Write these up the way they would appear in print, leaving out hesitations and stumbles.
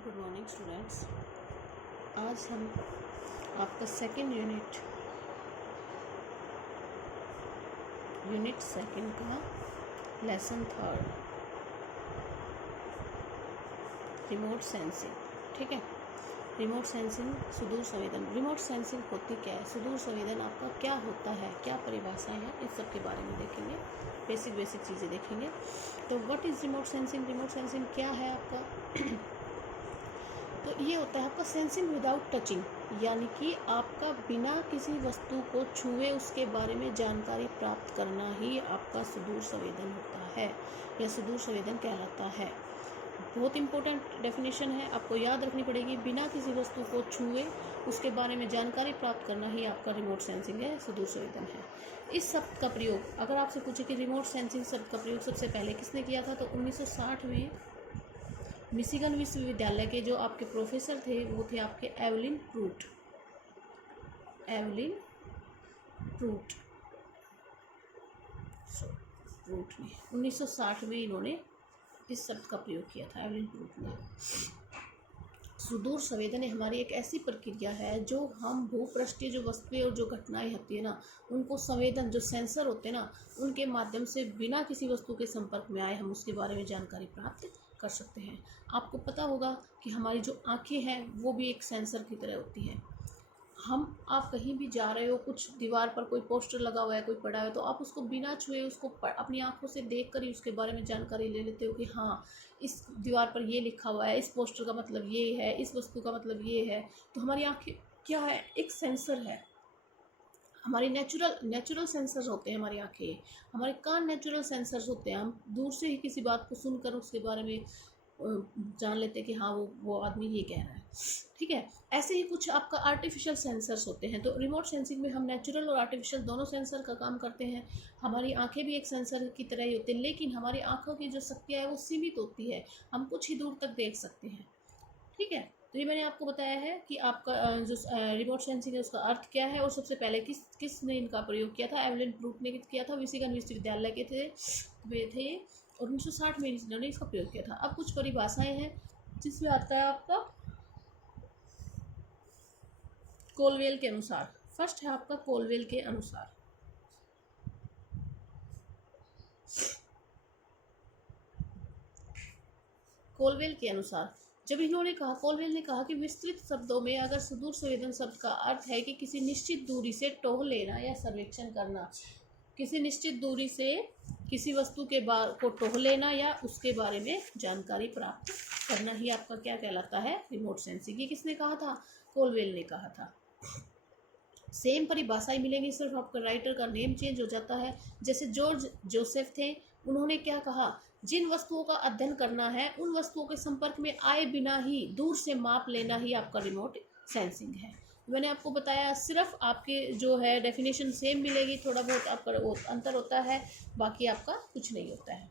Good morning students. आज हम आपका सेकंड यूनिट सेकंड का लेसन थर्ड रिमोट सेंसिंग, ठीक है। रिमोट सेंसिंग, सुदूर संवेदन। रिमोट सेंसिंग होती क्या है, सुदूर संवेदन आपका क्या होता है, क्या परिभाषाएं हैं, इस सब के बारे में देखेंगे। बेसिक चीज़ें देखेंगे। तो what is remote sensing? Remote sensing क्या है आपका? तो ये होता है आपका सेंसिंग विदाउट टचिंग, यानी कि आपका बिना किसी वस्तु को छुए उसके बारे में जानकारी प्राप्त करना ही आपका सुदूर संवेदन होता है या सुदूर संवेदन कहलाता है। बहुत इंपॉर्टेंट डेफिनेशन है, आपको याद रखनी पड़ेगी। बिना किसी वस्तु को छुए उसके बारे में जानकारी प्राप्त करना ही आपका रिमोट सेंसिंग है, सुदूर संवेदन है। इस शब्द का प्रयोग अगर आपसे पूछे कि रिमोट सेंसिंग शब्द का प्रयोग सबसे पहले किसने किया था, तो 1960 में मिशिगन विश्वविद्यालय के जो आपके प्रोफेसर थे वो थे आपके एवलिन प्रूट। 1960 में इन्होंने इस शब्द का प्रयोग किया था, एवलिन प्रूट ने। सुदूर संवेदन हमारी एक ऐसी प्रक्रिया है जो हम भूपृष्ठीय जो वस्तुएं और जो घटनाएं होती है ना, उनको संवेदन जो सेंसर होते हैं ना, उनके माध्यम से बिना किसी वस्तु के संपर्क में आए हम उसके बारे में जानकारी प्राप्त कर सकते हैं। आपको पता होगा कि हमारी जो आंखें हैं वो भी एक सेंसर की तरह होती हैं। आप कहीं भी जा रहे हो, कुछ दीवार पर कोई पोस्टर लगा हुआ है, कोई पड़ा हुआ है, तो आप उसको बिना छुए उसको अपनी आंखों से देख कर ही उसके बारे में जानकारी ले लेते हो कि हाँ, इस दीवार पर ये लिखा हुआ है, इस पोस्टर का मतलब ये है, इस वस्तु का मतलब ये है। तो हमारी आंखें क्या है, एक सेंसर है। हमारी नेचुरल सेंसर्स होते हैं हमारी आंखें, हमारे कान नेचुरल सेंसर्स होते हैं। हम दूर से ही किसी बात को सुनकर उसके बारे में जान लेते हैं कि हाँ वो आदमी ये कह रहा है, ठीक है। ऐसे ही कुछ आपका आर्टिफिशियल सेंसर्स होते हैं। तो रिमोट सेंसिंग में हम नेचुरल और आर्टिफिशियल दोनों सेंसर का काम करते हैं। हमारी आंखें भी एक सेंसर की तरह ही होती हैं, लेकिन हमारी आंखों की जो शक्तियाँ है वो सीमित होती है, हम कुछ ही दूर तक देख सकते हैं, ठीक है। तो ये मैंने आपको बताया है कि आपका जो रिमोट सेंसिंग है उसका अर्थ क्या है, और सबसे पहले किसने इनका प्रयोग किया था। एवलिन प्रूट ने किया था, मिशिगन विश्वविद्यालय के थे और 1960 में इन्होंने इसका प्रयोग किया था। अब कुछ परिभाषाएं हैं जिसमें आता है आपका कोलवेल के अनुसार। फर्स्ट है आपका कोलवेल के अनुसार। कोलवेल के अनुसार जब इन्होंने कहा, कोलवेल ने कहा कि विस्तृत शब्दों में अगर सुदूर संवेदन शब्द का अर्थ है कि किसी निश्चित दूरी से टोह लेना या सर्वेक्षण करना, किसी निश्चित दूरी से किसी वस्तु के को टोह लेना या उसके बारे में जानकारी प्राप्त करना ही आपका क्या कहलाता है, रिमोट सेंसिंग। ये किसने कहा था, कोलवेल ने कहा था। सेम परिभाषाएं मिलेंगी, सिर्फ आपका राइटर का नेम चेंज हो जाता है। जैसे जॉर्ज जोसेफ थे, उन्होंने क्या कहा, जिन वस्तुओं का अध्ययन करना है उन वस्तुओं के संपर्क में आए बिना ही दूर से माप लेना ही आपका रिमोट सेंसिंग है। मैंने आपको बताया, सिर्फ आपके जो है डेफिनेशन सेम मिलेगी, थोड़ा बहुत आपका अंतर होता है, बाकी आपका कुछ नहीं होता है।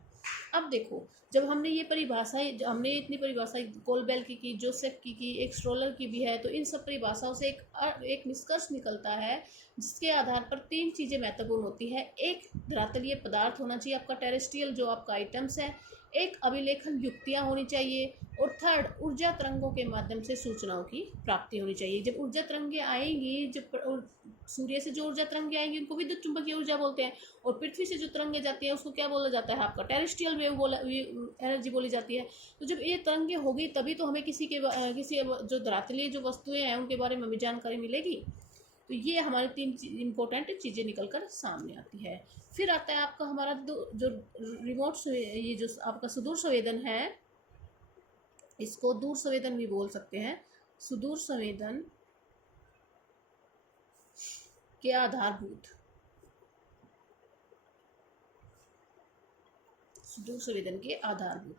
अब देखो, जब हमने ये परिभाषाएं, हमने इतनी परिभाषाएं कोलबेल की, जोसेफ की, एक स्ट्रोलर की भी है, तो इन सब परिभाषाओं से एक निष्कर्ष निकलता है जिसके आधार पर तीन चीज़ें महत्वपूर्ण होती है। एक, धरातलीय पदार्थ होना चाहिए आपका, टेरेस्ट्रियल जो आपका आइटम्स है। एक, अभिलेखन युक्तियाँ होनी चाहिए। और थर्ड, ऊर्जा तरंगों के माध्यम से सूचनाओं की प्राप्ति होनी चाहिए। जब ऊर्जा तरंगें आएंगी, जब सूर्य से जो ऊर्जा तरंगें आएंगी उनको विद्युत चुंबकीय ऊर्जा बोलते हैं, और पृथ्वी से जो तरंगें जाती हैं उसको क्या बोला जाता है, आपका टेरेस्ट्रियल एनर्जी बोली जाती है। तो जब ये तरंगें होगी तभी तो हमें किसी जो धरातलीय जो वस्तुएं हैं उनके बारे में हमें जानकारी मिलेगी। तो ये हमारे तीन इंपॉर्टेंट चीज़ें निकलकर सामने आती है। फिर आता है आपका हमारा जो रिमोट, ये जो आपका सुदूर संवेदन है, इसको दूर संवेदन भी बोल सकते हैं। सुदूर संवेदन के आधारभूत, सुदूर संवेदन के आधारभूत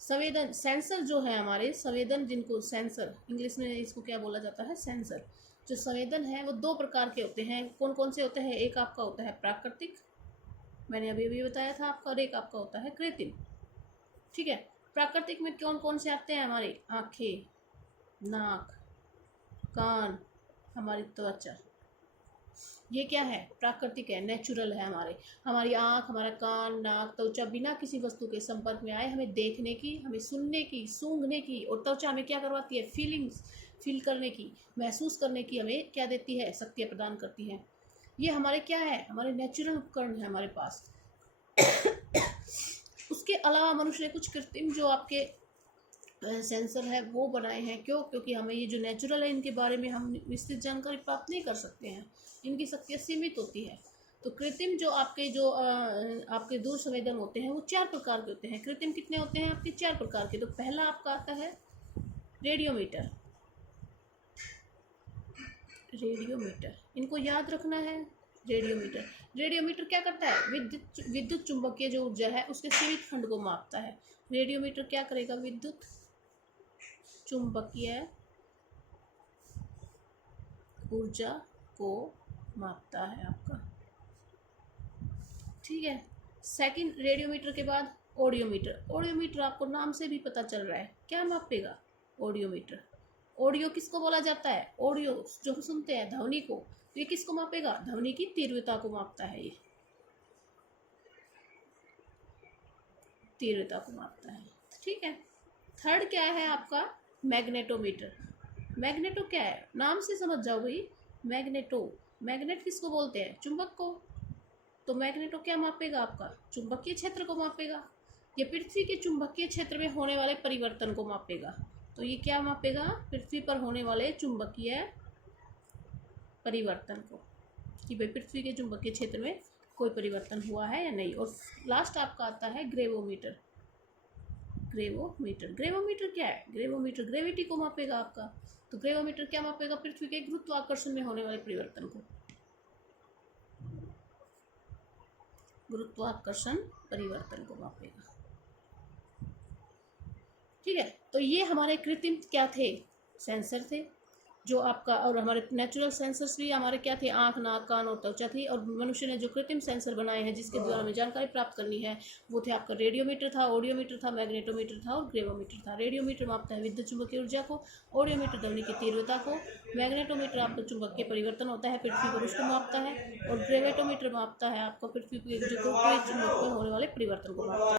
संवेदन, सेंसर जो है हमारे संवेदन, जिनको सेंसर इंग्लिश में इसको क्या बोला जाता है, सेंसर। जो संवेदन है वो दो प्रकार के होते हैं। कौन कौन से होते हैं, एक आपका होता है प्राकृतिक, मैंने अभी बताया था आपका, और एक आपका होता है कृत्रिम, ठीक है। प्राकृतिक में कौन कौन से आते हैं, हमारी आंखें, नाक, कान, हमारी त्वचा, ये क्या है? प्राकृतिक है, नेचुरल है। हमारी आँख, हमारा कान, नाक, त्वचा बिना किसी वस्तु के संपर्क में आए हमें देखने की, हमें सुनने की, सूंघने की, और त्वचा हमें क्या करवाती है? फील करने की, महसूस करने की हमें क्या देती है? शक्तियाँ प्रदान करती है। ये हमारे क्या है? हमारे नेचुरल उपकरण है हमारे पास। उसके अलावा मनुष्य ने कुछ कृत्रिम जो आपके सेंसर है वो बनाए हैं। क्यों? क्योंकि हमें ये जो नेचुरल है इनके बारे में हम विस्तृत जानकारी प्राप्त नहीं कर सकते हैं, इनकी शक्तियाँ सीमित होती है। तो कृत्रिम जो आपके दूर संवेदन होते हैं वो 4 प्रकार के होते हैं। कृत्रिम कितने होते हैं आपके? 4 प्रकार के। तो पहला आपका आता है रेडियोमीटर। इनको याद रखना है। रेडियोमीटर क्या करता है? विद्युत चुंबकीय जो ऊर्जा है उसके सीमित खंड को मापता है। रेडियोमीटर क्या करेगा? विद्युत चुंबकीय ऊर्जा को मापता है आपका। ठीक है। सेकंड रेडियोमीटर के बाद ऑडियोमीटर आपको नाम से भी पता चल रहा है, क्या मापेगा? ऑडियोमीटर। ऑडियो किसको बोला जाता है? ऑडियो जो हम सुनते हैं, ध्वनि को। तो ये किसको मापेगा? ध्वनि की तीव्रता को मापता है। ये तीव्रता को मापता है। ठीक है। थर्ड क्या है आपका? मैग्नेटो क्या है? नाम से समझ जाओ भाई। मैग्नेट किसको बोलते हैं? चुंबक को। तो मैग्नेटो क्या मापेगा आपका? चुंबकीय क्षेत्र को मापेगा। ये पृथ्वी के चुंबकीय क्षेत्र में होने वाले परिवर्तन को मापेगा। तो ये क्या मापेगा? पृथ्वी पर होने वाले चुंबकीय परिवर्तन को, कि भाई पृथ्वी के चुंबकीय क्षेत्र में कोई परिवर्तन हुआ है या नहीं। और लास्ट आपका आता है ग्रेवोमीटर क्या है? ग्रेवोमीटर ग्रेविटी को मापेगा आपका। तो ग्रेवोमीटर क्या मापेगा? पृथ्वी के गुरुत्वाकर्षण में होने वाले परिवर्तन को, मापेगा। ठीक है। तो ये हमारे कृत्रिम क्या थे? सेंसर थे जो आपका, और हमारे नेचुरल सेंसर्स भी हमारे क्या थे? आँख, नाक, कान और त्वचा थी। और मनुष्य ने जो कृत्रिम सेंसर बनाए हैं जिसके द्वारा हमें जानकारी प्राप्त करनी है वो थे आपका रेडियोमीटर था, ऑडियोमीटर था, मैग्नेटोमीटर था और ग्रेवोमीटर था। रेडियोमीटर मापता है विद्युत चुंबकीय ऊर्जा को, ऑडियोमीटर ध्वनि की तीव्रता को, मैग्नेटोमीटर आपका चुंबकीय परिवर्तन होता है पृथ्वी पर उसको मापता है, और ग्रेविटोमीटर मापता है आपको पृथ्वी के जो चुंबक में होने वाले परिवर्तन को मापता है।